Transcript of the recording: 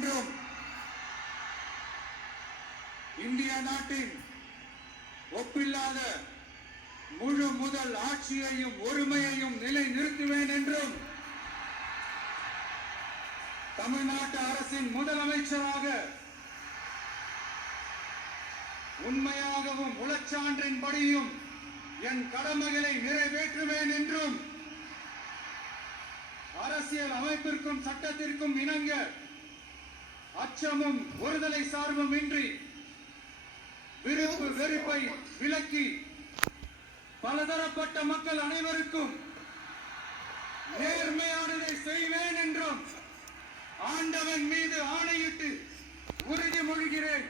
என்றும் இந்திய நாட்டின் ஒப்பில்லாத முழு முதல் ஆட்சியையும் ஒருமையையும் நிலை நிறுத்துவேன் என்றும் தமிழ்நாட்டு அரசின் முதலமைச்சராக உண்மையாகவும் உளச்சான்றின்படியும் என் கடமைகளை நிறைவேற்றுவேன் என்றும் அரசியல் அமைப்பிற்கும் சட்டத்திற்கும் இணங்க அச்சமும் ஒருதலை சார்பும் இன்றி விருப்பு வெறுப்பை விலக்கி பலதரப்பட்ட மக்கள் அனைவருக்கும் நேர்மையானதை செய்வேன் என்றும் ஆண்டவன் மீது ஆணையிட்டு உறுதிமொழிகிறேன்.